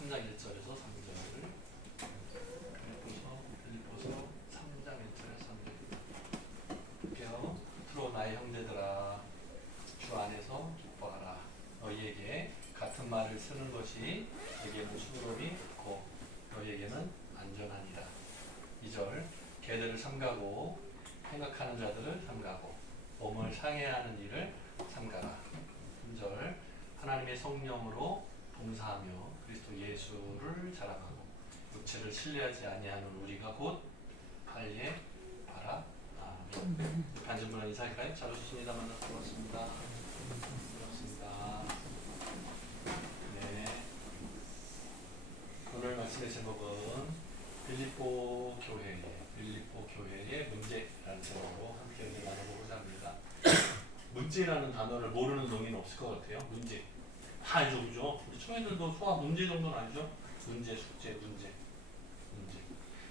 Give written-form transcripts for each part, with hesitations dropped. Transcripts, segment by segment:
3장 1절에서 3절을 빌립보서 3장 1절에서 3절 볼게요. 끝으로 나의 형제들아 주 안에서 기뻐하라. 너희에게 같은 말을 쓰는 것이 너희에게는 수고로움이 있고 너희에게는 안전하니라. 2절 개들을 삼가고 생각하는 자들을 삼가고 몸을 상해하는 일을 삼가라. 3절 하나님의 성령으로 봉사하며 그리스도 예수를 자랑하고 육체를 신뢰하지 아니하는 우리가 곧 관리에 바라. 아멘. 반전문화 인사할까요? 잘 오셨습니다. 만나서 반갑습니다. 반갑습니다. 네. 오늘 말씀의 제목은 빌립보 교회의 문제라는 제목으로 함께 은혜 나눠보고자 합니다. 문제라는 단어를 모르는 농인은 없을 것 같아요. 문제. 다 알죠, 그죠? 우리 청년들도 소아 문제 정도는 알죠? 문제, 숙제, 문제.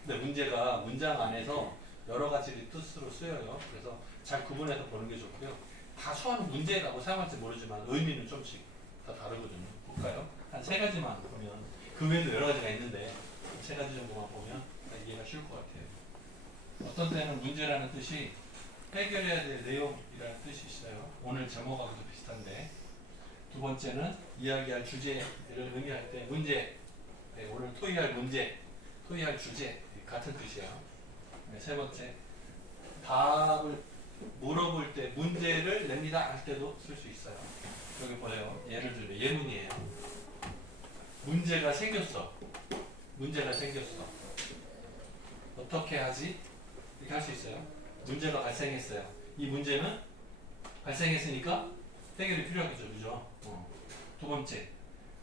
근데 문제가 문장 안에서 여러 가지 뜻으로 쓰여요. 그래서 잘 구분해서 보는 게 좋고요. 다 소아는 문제라고 사용할지 모르지만 의미는 좀씩 다 다르거든요. 볼까요? 한 세 가지만 보면 그 외에도 여러 가지가 있는데 세 가지 정도만 보면 이해가 쉬울 것 같아요. 어떤 때는 문제라는 뜻이 해결해야 될 내용이라는 뜻이 있어요. 오늘 제목하고도 비슷한데 두 번째는 이야기할 주제를 의미할 때 문제, 네, 오늘 토의할 문제, 토의할 주제 같은 뜻이에요. 네, 세 번째 답을 물어볼 때 문제를 냅니다 할 때도 쓸 수 있어요. 여기 보세요. 예를 들면 예문이에요. 문제가 생겼어. 어떻게 하지? 이렇게 할 수 있어요. 문제가 발생했어요. 이 문제는 발생했으니까 해결이 필요하겠죠. 그죠? 두 번째,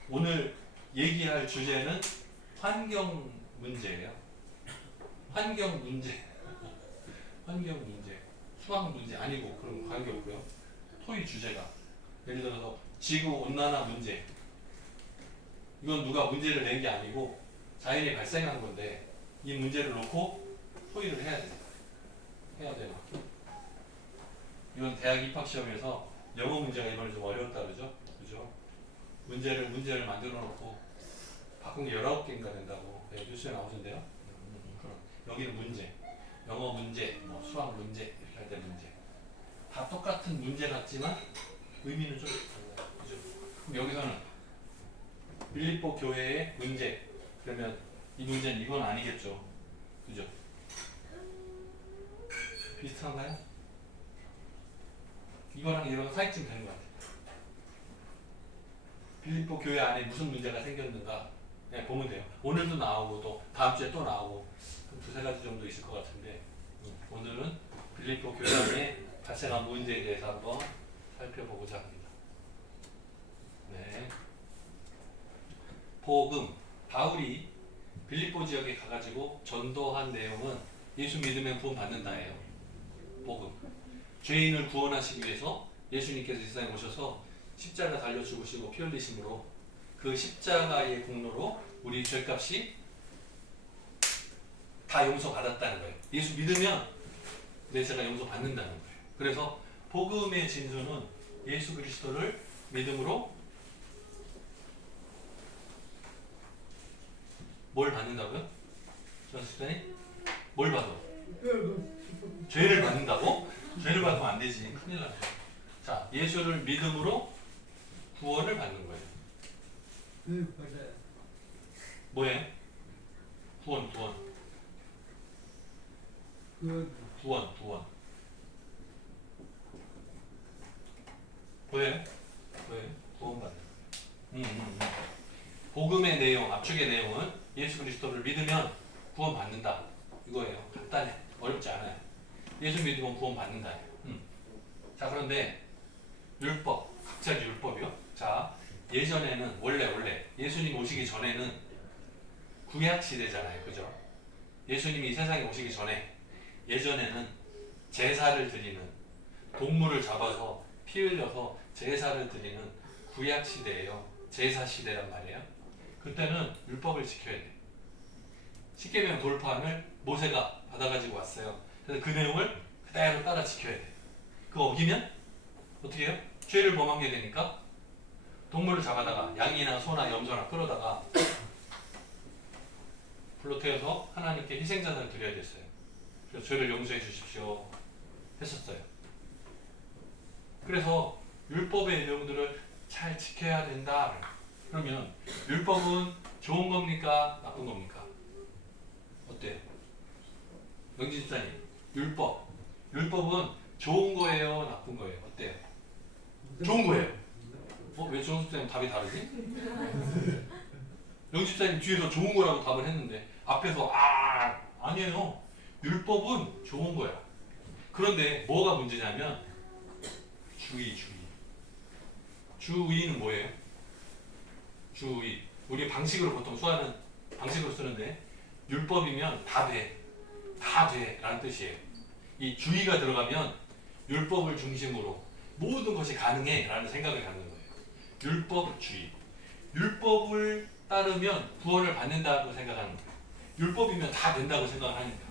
오늘 얘기할 주제는 환경 문제예요. 환경 문제. 수학 문제 아니고 그런 거 관계 없고요. 토의 주제가 예를 들어서 지구 온난화 문제. 이건 누가 문제를 낸 게 아니고 자연이 발생한 건데 이 문제를 놓고 토의를 해야 돼요. 이건 대학 입학 시험에서 영어 문제가 이번에 좀 어려웠다 그러죠? 그죠? 문제를 만들어 놓고 바꾼 게 19개인가 된다고 뉴스에 나오던데요. 그럼 여기는 문제, 영어 문제, 뭐 수학 문제 이렇게 할 때 문제. 다 똑같은 문제 같지만 의미는 좀 달라요. 그죠? 그럼 여기서는 빌립보 교회의 문제. 그러면 이 문제는 이건 아니겠죠. 그죠? 비슷한가요? 이거랑 이거랑 차이점 되는 것 같아요. 빌립보 교회 안에 무슨 문제가 생겼는가 네, 보면 돼요. 오늘도 나오고 또 다음 주에 또 나오고 두세 가지 정도 있을 것 같은데 오늘은 빌립보 교회 안에 발생한 문제에 대해서 한번 살펴보고자 합니다. 네. 복음. 바울이 빌립보 지역에 가가지고 전도한 내용은 예수 믿으면 구원 받는다예요. 복음. 죄인을 구원하시기 위해서 예수님께서 이 세상에 오셔서 십자가 달려 죽으시고 피 흘리심으로 그 십자가의 공로로 우리 죄값이 다 용서받았다는 거예요. 예수 믿으면 내 죄가 용서받는다는 거예요. 그래서 복음의 진수는 예수 그리스도를 믿음으로 뭘 받는다고요? 전수단이 뭘 받아? 죄를 받는다고? 죄를 받으면 안 되지. 큰일 나죠. 자, 예수를 믿음으로 구원을 받는 거예요. 뭐예요? 구원. 뭐예요? 구원 받는 거예요. 복음의 내용, 압축의 내용은 예수 그리스도를 믿으면 구원 받는다. 이거예요. 간단해. 어렵지 않아요. 예수 믿으면 구원 받는다. 자, 그런데 율법, 갑자기 율법이요? 자, 예전에는 원래 예수님 오시기 전에는 구약 시대잖아요. 그죠? 예수님이 이 세상에 오시기 전에 예전에는 제사를 드리는 동물을 잡아서 피 흘려서 제사를 드리는 구약 시대예요. 제사 시대란 말이에요. 그때는 율법을 지켜야 돼. 십계명 돌판을 모세가 받아가지고 왔어요. 그래서 그 내용을 그대로 따라 지켜야 돼. 그거 어기면 어떻게 해요? 죄를 범한 게 되니까 동물을 잡아다가 양이나 소나 염소나 끌어다가 불로 태워서 하나님께 희생자를 드려야 됐어요. 그래서 죄를 용서해 주십시오 했었어요. 그래서 율법의 내용들을 잘 지켜야 된다. 그러면 율법은 좋은 겁니까? 나쁜 겁니까? 어때요? 영지 집사님, 율법은 좋은 거예요? 나쁜 거예요? 어때요? 좋은 거예요. 왜 정수 집사님 답이 다르지? 영지 집사님 뒤에서 좋은 거라고 답을 했는데 앞에서 아니에요. 율법은 좋은 거야. 그런데 뭐가 문제냐면 주의는 뭐예요? 주의. 우리 방식으로 보통 수하는 방식으로 쓰는데 율법이면 다 돼 라는 뜻이에요. 이 주의가 들어가면 율법을 중심으로 모든 것이 가능해 라는 생각을 갖는 거예요. 율법주의. 율법을 따르면 구원을 받는다고 생각하는 거예요. 율법이면 다 된다고 생각하니까.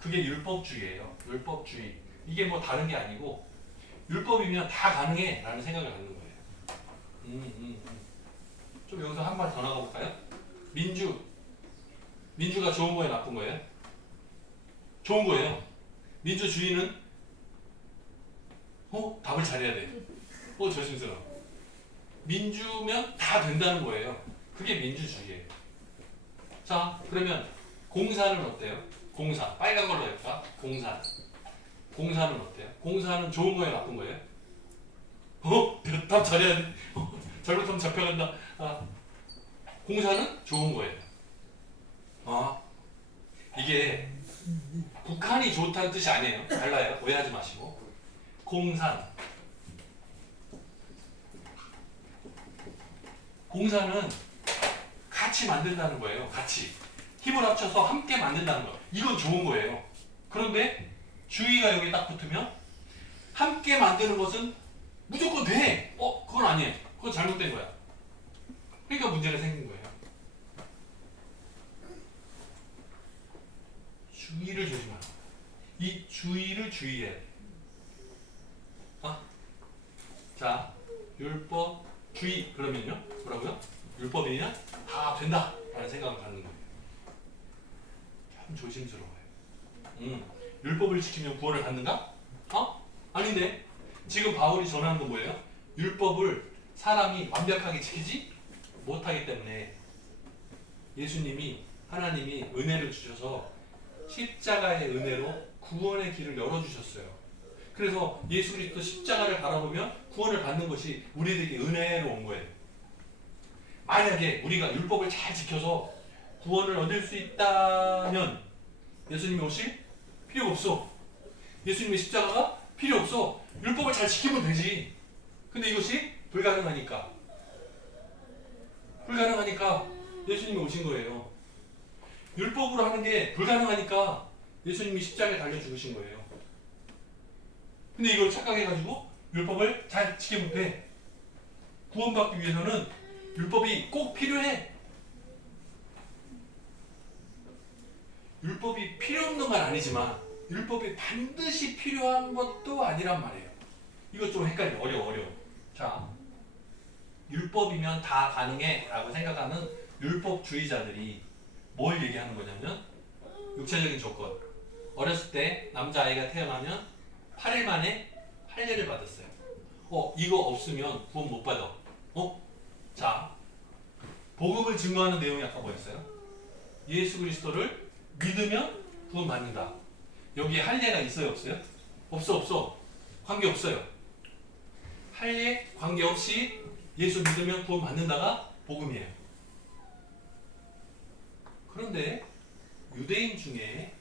그게 율법주의예요. 율법주의. 이게 뭐 다른 게 아니고 율법이면 다 가능해 라는 생각을 갖는 거예요. 좀 여기서 한 발 더 나가 볼까요? 민주가 좋은 거예요? 나쁜 거예요? 좋은 거예요. 민주주의는 답을 잘해야 돼. 조심스러워. 민주면 다 된다는 거예요. 그게 민주주의예요. 자, 그러면 공사는 어때요? 공사. 빨간 걸로 할까? 공사는 어때요? 공사는 좋은 거예요? 나쁜 거예요? 답 잘해야 돼. 잘못하면 잡혀간다. 공사는 좋은 거예요. 이게 북한이 좋다는 뜻이 아니에요. 달라요. 오해하지 마시고. 공사는 같이 만든다는 거예요. 같이. 힘을 합쳐서 함께 만든다는 거. 이건 좋은 거예요. 그런데 주의가 여기 딱 붙으면 함께 만드는 것은 무조건 돼. 그건 아니에요. 그건 잘못된 거야. 그러니까 문제가 생긴 거예요. 주의를 조심하는 거야. 이 주의를 주의해야 돼. 자, 율법, 주의 그러면요. 뭐라고요? 율법이면 다 된다 라는 생각을 갖는 거예요. 참 조심스러워요. 율법을 지키면 구원을 받는가? 아닌데. 지금 바울이 전하는 건 뭐예요? 율법을 사람이 완벽하게 지키지 못하기 때문에 예수님이 하나님이 은혜를 주셔서 십자가의 은혜로 구원의 길을 열어주셨어요. 그래서 예수 그리스도 십자가를 바라보면 구원을 받는 것이 우리에게 은혜로 온 거예요. 만약에 우리가 율법을 잘 지켜서 구원을 얻을 수 있다면 예수님이 오실 필요가 없어. 예수님의 십자가가 필요 없어. 율법을 잘 지키면 되지. 근데 이것이 불가능하니까 예수님이 오신 거예요. 율법으로 하는 게 불가능하니까 예수님이 십자가에 달려 죽으신 거예요. 근데 이걸 착각해가지고 율법을 잘 지키면 돼. 구원받기 위해서는 율법이 꼭 필요해. 율법이 필요 없는 건 아니지만 율법이 반드시 필요한 것도 아니란 말이에요. 이거 좀 헷갈려. 어려워. 자, 율법이면 다 가능해 라고 생각하는 율법주의자들이 뭘 얘기하는 거냐면 육체적인 조건. 어렸을 때 남자아이가 태어나면 8일 만에 할례를 받았어요. 이거 없으면 구원 못 받아. 자, 복음을 증거하는 내용이 아까 뭐였어요? 예수 그리스도를 믿으면 구원 받는다. 여기에 할례가 있어요? 없어요? 없어. 관계 없어요. 할례 관계없이 예수 믿으면 구원 받는다가 복음이에요. 그런데 유대인 중에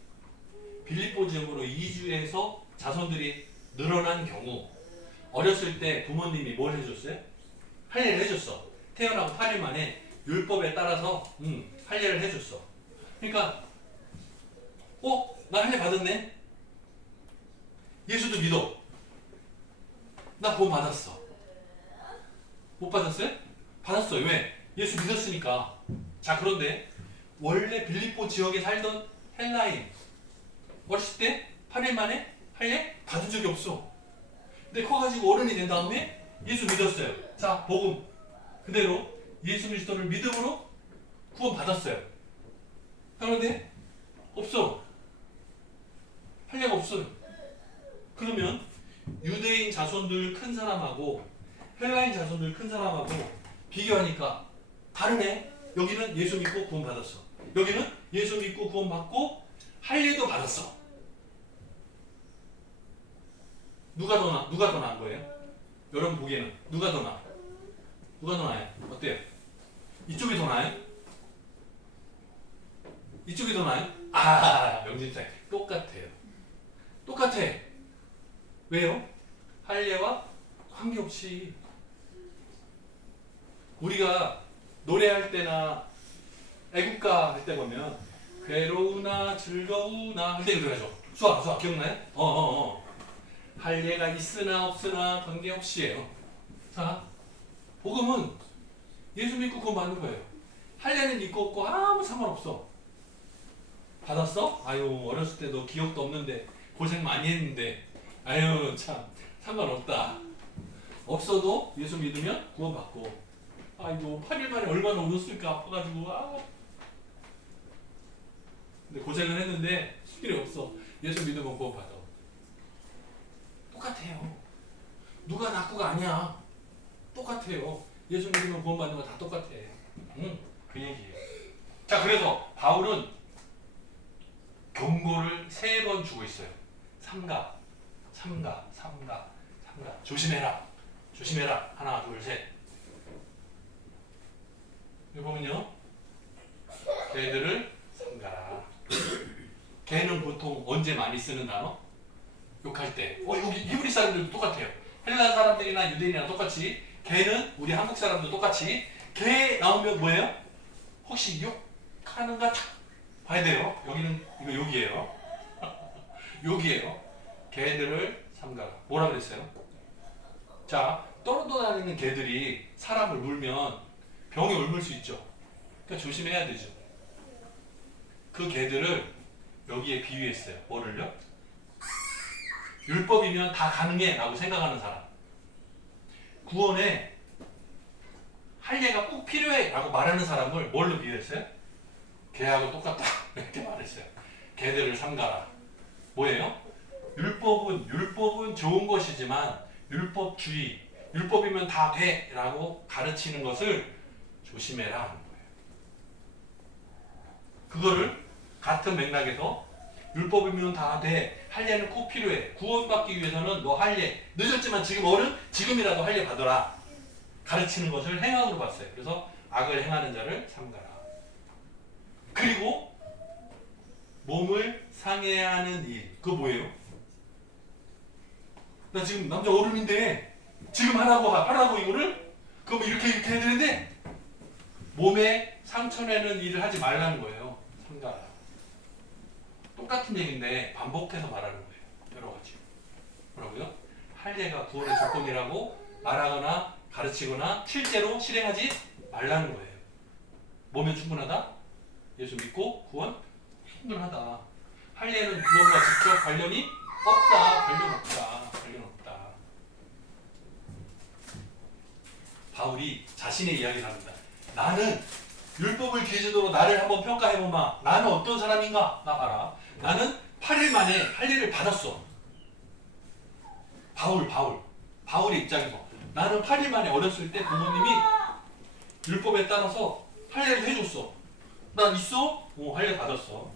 빌립보 지역으로 이주해서 자손들이 늘어난 경우 어렸을 때 부모님이 뭘 해줬어요? 할례를 해줬어. 태어나고 8일 만에 율법에 따라서 할례를 해줬어. 그러니까 나 할례 받았네. 예수도 믿어. 나 구원 받았어. 못 받았어요? 받았어요. 왜? 예수 믿었으니까. 자, 그런데 원래 빌립보 지역에 살던 헬라인 어렸을 때 8일 만에 할례 받은 적이 없어. 근데 커가지고 어른이 된 다음에 예수 믿었어요. 자, 복음 그대로 예수 그리스도를 믿음으로 구원 받았어요. 그런데 없어. 할례가 없어요. 그러면 유대인 자손들 큰 사람하고 헬라인 자손들 큰 사람하고 비교하니까 다르네. 여기는 예수 믿고 구원 받았어. 여기는 예수 믿고 구원 받고 할례도 받았어. 누가 더 나은 거예요? 여러분 보기에는 누가 더 나아? 누가 더 나아요? 어때요? 이쪽이 더 나아요? 이쪽이 더 나아요? 아, 명진쌤 똑같아요. 똑같아. 왜요? 할례와 관계없이 우리가 노래할 때나 애국가 할 때 보면 괴로우나 즐거우나 할 때 노래하죠. 수아 기억나요? 할례가 있으나 없으나 관계없이예요. 자, 복음은 예수 믿고 구원 받는 거예요. 할례는 있고 없고 아무 상관없어. 받았어? 아유, 어렸을 때 너 기억도 없는데 고생 많이 했는데 아유 참 상관없다. 없어도 예수 믿으면 구원받고. 아이고 8일 만에 얼마나 울었을까 아파가지고 근데 고생을 했는데 필요 없어. 예수 믿으면 구원받아. 똑같아요. 누가 낙구가 아니야. 똑같아요. 예수 믿으면 구원받는 거 다 똑같아. 그 얘기예요. 자, 그래서 바울은 경고를 3번 주고 있어요. 삼가. 조심해라. 하나, 둘, 셋. 여기 보면요. 걔들을 삼가라. 걔는 보통 언제 많이 쓰는 단어? 욕할 때. 여기 히브리 사람들도 똑같아요. 헬라 사람들이나 유대인이랑 똑같이. 걔는 우리 한국 사람도 똑같이. 걔 나오면 뭐예요? 혹시 욕하는가 탁 봐야 돼요. 여기는 이거 욕이에요. 욕이에요. 걔들을 삼가라. 뭐라 그랬어요? 자, 떠돌아다니는 개들이 사람을 물면 병에 옮을 수 있죠. 그러니까 조심해야 되죠. 그 개들을 여기에 비유했어요. 뭐를요? 율법이면 다 가능해 라고 생각하는 사람. 구원에 할례가 꼭 필요해 라고 말하는 사람을 뭘로 비유했어요? 개하고 똑같다 이렇게 말했어요. 개들을 삼가라. 뭐예요? 율법은 좋은 것이지만 율법주의, 율법이면 다 돼 라고 가르치는 것을 조심해라 하는 거예요. 그거를 같은 맥락에서 율법이면 다 돼, 할례는 꼭 필요해, 구원받기 위해서는 너 할례 늦었지만 지금이라도 할례 받아라 가르치는 것을 행악으로 봤어요. 그래서 악을 행하는 자를 삼가라. 그리고 몸을 상해하는 일, 그거 뭐예요? 나 지금 남자 어른인데 지금 하라고 이거를? 그럼 이렇게 해야 되는데 몸에 상처내는 일을 하지 말라는 거예요. 삼가라. 똑같은 얘기인데 반복해서 말하는 거예요. 여러 가지. 뭐라고요? 할례가 구원의 조건이라고 말하거나 가르치거나 실제로 실행하지 말라는 거예요. 몸에 충분하다? 예수 믿고 구원 충분하다. 할례는 구원과 직접 관련이 없다. 관련 없다. 바울이 자신의 이야기를 합니다. 나는 율법을 기준으로 나를 한번 평가해보마. 나는 어떤 사람인가? 나 봐라. 나는 8일 만에 할례를 받았어. 바울의 입장에서 나는 8일 만에 어렸을 때 부모님이 율법에 따라서 할례를 해줬어. 난 있어? 할례 받았어.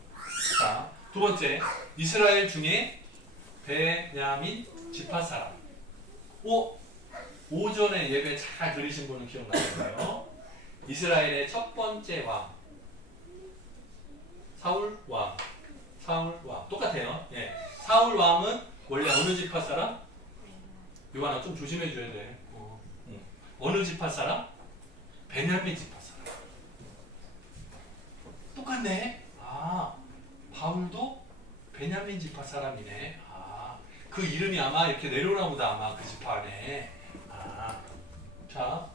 자, 두 번째, 이스라엘 중에 베냐민 지파 사람. 오전에 예배 잘 들으신 분은 기억나요? 이스라엘의 첫 번째 왕 사울 왕 똑같아요. 예. 사울 왕은 원래 어느 지파 사람? 요한아 좀 조심해 줘야 돼. 어느 지파 사람? 베냐민 지파 사람. 똑같네. 바울도 베냐민 지파 사람이네. 그 이름이 아마 이렇게 내려오나 보다. 아마 그 지파 안에. 자,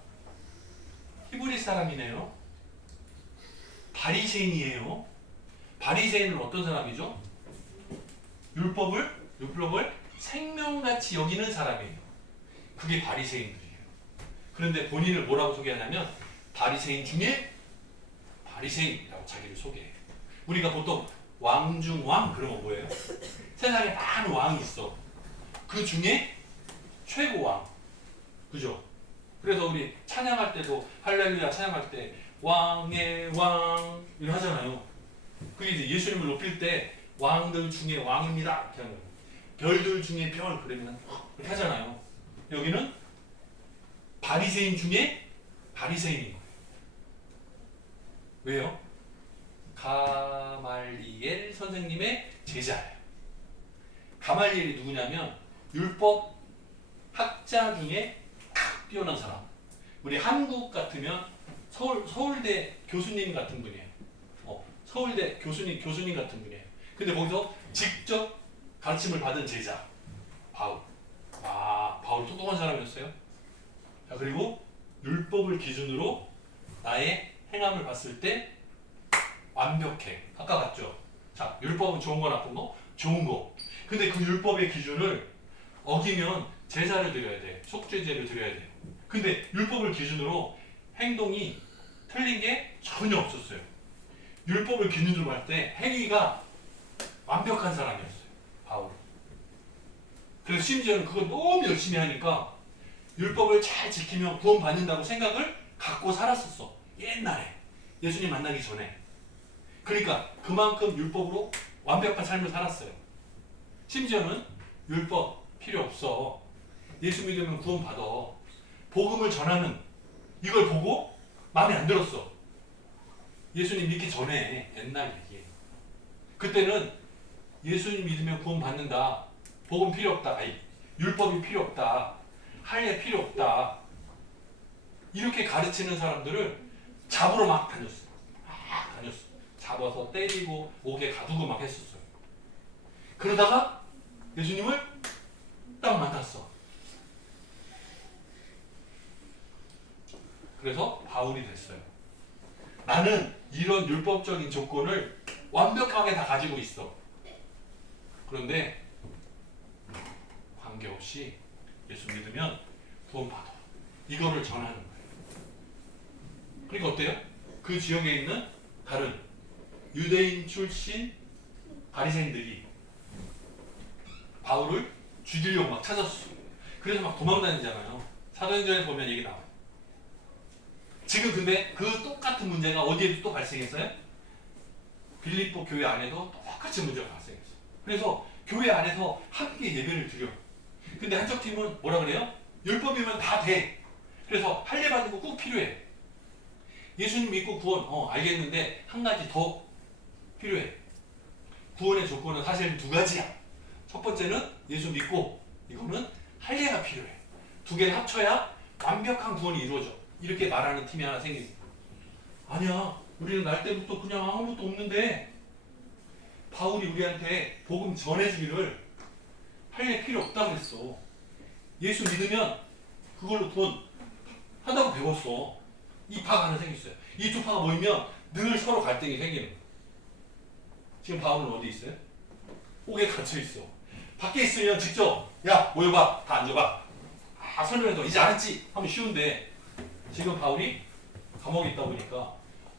히브리 사람이네요. 바리새인이에요. 바리새인은 어떤 사람이죠? 율법을 생명같이 여기는 사람이에요. 그게 바리새인들이에요. 그런데 본인을 뭐라고 소개하냐면 바리새인 중에 바리새인이라고 자기를 소개해요. 우리가 보통 왕중왕 그런 거 뭐예요? 세상에 많은 왕이 있어. 그 중에 최고왕. 그죠? 그래서 우리 찬양할 때도 할렐루야 찬양할 때 왕의 왕 이렇게 하잖아요. 그게 이제 예수님을 높일 때 왕들 중에 왕입니다 이렇게 하는 거예요. 별들 중에 별 그러면 이렇게 하잖아요. 여기는 바리새인 중에 바리새인인 거예요. 왜요? 가말리엘 선생님의 제자예요. 가말리엘이 누구냐면 율법 학자 중에 탁 뛰어난 사람. 우리 한국 같으면 서울대 교수님 같은 분이에요. 서울대 교수님 같은 분이에요. 근데 거기서 직접 가르침을 받은 제자 바울. 바울 똑똑한 사람이었어요. 자, 그리고 율법을 기준으로 나의 행함을 봤을 때 완벽해. 아까 봤죠? 자, 율법은 좋은 거 나쁜 거? 좋은 거. 근데 그 율법의 기준을 어기면 제사를 드려야 돼. 속죄제를 드려야 돼. 근데 율법을 기준으로 행동이 틀린 게 전혀 없었어요. 율법을 기준으로 할 때 행위가 완벽한 사람이었어요. 바울. 그래서 심지어는 그걸 너무 열심히 하니까 율법을 잘 지키면 구원받는다고 생각을 갖고 살았었어. 옛날에. 예수님 만나기 전에. 그러니까 그만큼 율법으로 완벽한 삶을 살았어요. 심지어는 율법 필요 없어. 예수 믿으면 구원받아. 복음을 전하는 이걸 보고 마음에 안 들었어. 예수님 믿기 전에 옛날 얘기예요. 그때는 예수님 믿으면 구원받는다. 복음 필요 없다. 율법이 필요 없다. 할례 필요 없다. 이렇게 가르치는 사람들을 잡으러 막 다녔어. 잡아서 때리고 옥에 가두고 막 했었어요. 그러다가 예수님을 딱 만났어. 그래서 바울이 됐어요. 나는 이런 율법적인 조건을 완벽하게 다 가지고 있어. 그런데 관계없이 예수 믿으면 구원받아. 이거를 전하는 거예요. 그러니까 어때요? 그 지역에 있는 다른 유대인 출신 바리새인들이 바울을 죽이려고 막 찾았어. 그래서 막 도망다니잖아요. 사도행전에 보면 얘기 나와요. 지금 근데 그 똑같은 문제가 어디에도 또 발생했어요? 빌립보 교회 안에도 똑같이 문제가 발생했어요. 그래서 교회 안에서 함께 예배를 드려. 근데 한쪽 팀은 뭐라 그래요? 율법이면 다 돼. 그래서 할례 받는 거 꼭 필요해. 예수님 믿고 구원, 알겠는데 한 가지 더 필요해. 구원의 조건은 사실 두 가지야. 첫 번째는 예수 믿고, 이거는 할례가 필요해. 두 개를 합쳐야 완벽한 구원이 이루어져. 이렇게 말하는 팀이 하나 생깁니다. 아니야, 우리는 날 때부터 그냥 아무것도 없는데 바울이 우리한테 복음 전해주기를 할례 필요 없다 그랬어. 예수 믿으면 그걸로 구원 한다고 배웠어. 이 파가 하나 생겼어요. 이 두 파가 모이면 늘 서로 갈등이 생기는 거예요. 지금 바울은 어디 있어요? 옥에 갇혀 있어. 밖에 있으면 직접 야 모여봐, 다 앉아봐. 설명해서 이제 알았지? 하면 쉬운데 지금 바울이 감옥에 있다 보니까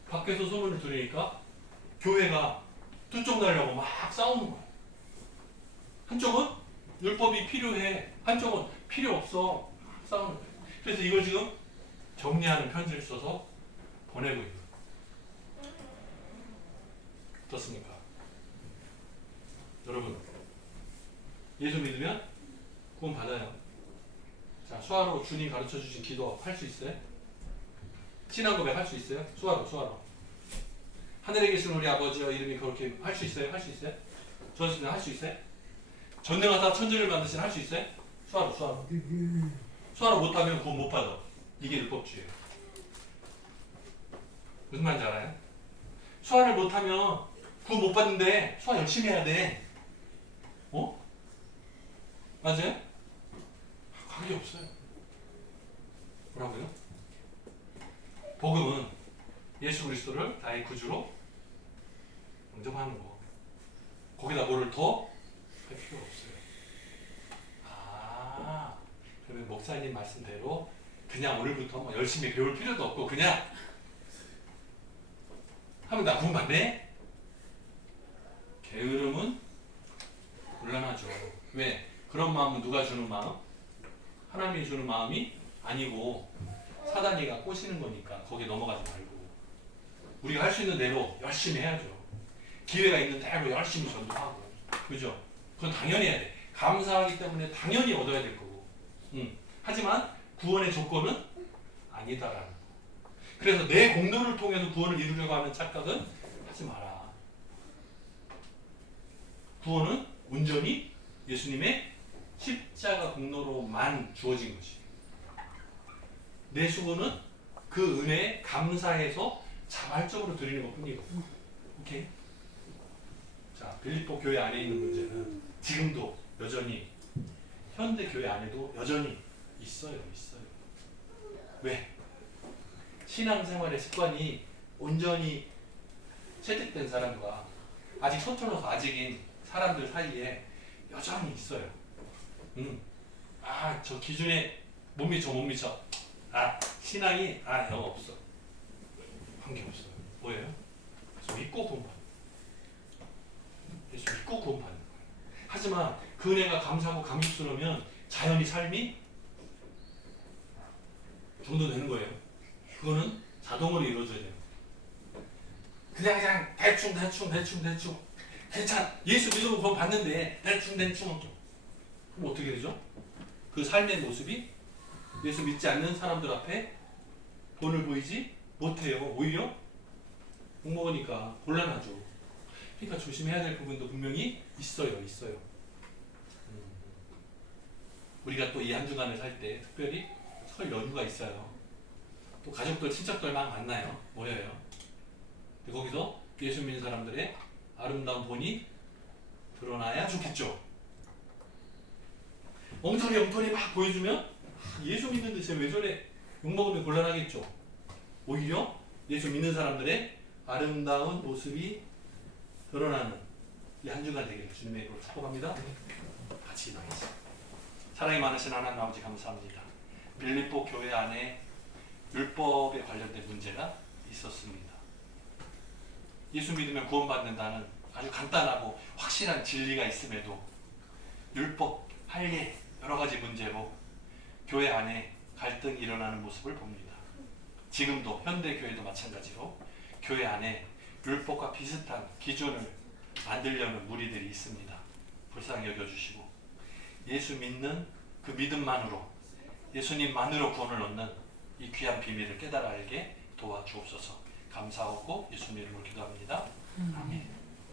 밖에서 소문을 들으니까 교회가 두 쪽 나려고 막 싸우는 거야. 한쪽은 율법이 필요해, 한쪽은 필요 없어. 막 싸우는 거야. 그래서 이걸 지금 정리하는 편지를 써서 보내고 있는 거예요. 어떻습니까? 여러분, 예수 믿으면 구원 받아요. 자, 수화로 주님 가르쳐 주신 기도 할 수 있어요? 신앙 고백 할 수 있어요? 수화로. 하늘에 계신 우리 아버지여 이름이 그렇게 할 수 있어요? 할 수 있어요? 저는 할 수 있어요? 전능하사 천지를 만드신 할 수 있어요? 수화로 못하면 구원 못 받아. 이게 율법주의예요. 무슨 말인지 알아요? 수화를 못하면 구원 못 받는데 수화 열심히 해야 돼. 맞아요? 그게 없어요. 뭐라고요? 복음은 예수 그리스도를 나의 구주로 영접하는 거. 거기다 뭐를 더 할 필요 없어요. 그러면 목사님 말씀대로 그냥 오늘부터 뭐 열심히 배울 필요도 없고 그냥 하면 나 구원 받네? 게으름은 곤란하죠. 왜? 그런 마음은 누가 주는 마음? 하나님이 주는 마음이 아니고 사단이가 꼬시는 거니까 거기에 넘어가지 말고 우리가 할 수 있는 대로 열심히 해야죠. 기회가 있는 대로 열심히 전도하고, 그죠? 그건 당연히 해야 돼. 감사하기 때문에 당연히 얻어야 될 거고. 하지만 구원의 조건은 아니다라는 거. 그래서 내 공로를 통해서 구원을 이루려고 하는 착각은 하지 마라. 구원은 온전히 예수님의 십자가 공로로만 주어진 것이. 내 수고는 그 은혜에 감사해서 자발적으로 드리는 것 뿐이거든요. 오케이? 자, 빌립보 교회 안에 있는 문제는 지금도 여전히 현대 교회 안에도 여전히 있어요. 왜? 신앙생활의 습관이 온전히 채택된 사람과 아직 서툴러서 아직인 사람들 사이에 여전히 있어요. 아, 저 기준에 못 미쳐. 아, 신앙이 영 없어. 관계 없어요. 뭐예요? 예수 믿고 구원받는 거예요. 예수 믿고 구원받는 거예요. 하지만 그 은혜가 감사하고 감격스러우면 자연히 삶이 정도되는 거예요. 그거는 자동으로 이루어져야 돼요. 그냥 대충 괜찮아. 예수 믿으면 구원 받는데 대충 그럼 어떻게 되죠? 그 삶의 모습이 예수 믿지 않는 사람들 앞에 본을 보이지 못해요. 오히려 욕먹으니까 곤란하죠. 그러니까 조심해야 될 부분도 분명히 있어요. 우리가 또 이 한 주간을 살 때 특별히 설 연휴가 있어요. 또 가족들, 친척들 막 만나요. 모여요. 근데 거기서 예수 믿는 사람들의 아름다운 본이 드러나야 좋겠죠. 엉터리 막 보여주면 예수 믿는데 쟤 왜 저래? 욕먹으면 곤란하겠죠. 오히려 예수 믿는 사람들의 아름다운 모습이 드러나는 이 한 주간 되기를 주님의 이름으로 축복합니다. 같이 기도하겠습니다. 사랑이 많으신 하나님 아버지 감사합니다. 빌립보 교회 안에 율법에 관련된 문제가 있었습니다. 예수 믿으면 구원받는다는 아주 간단하고 확실한 진리가 있음에도 율법, 할례 여러 가지 문제로 교회 안에 갈등이 일어나는 모습을 봅니다. 지금도 현대교회도 마찬가지로 교회 안에 율법과 비슷한 기준을 만들려는 무리들이 있습니다. 불쌍히 여겨주시고 예수 믿는 그 믿음만으로 예수님만으로 구원을 얻는 이 귀한 비밀을 깨달아 알게 도와주옵소서. 감사하고 예수님 이름으로 기도합니다.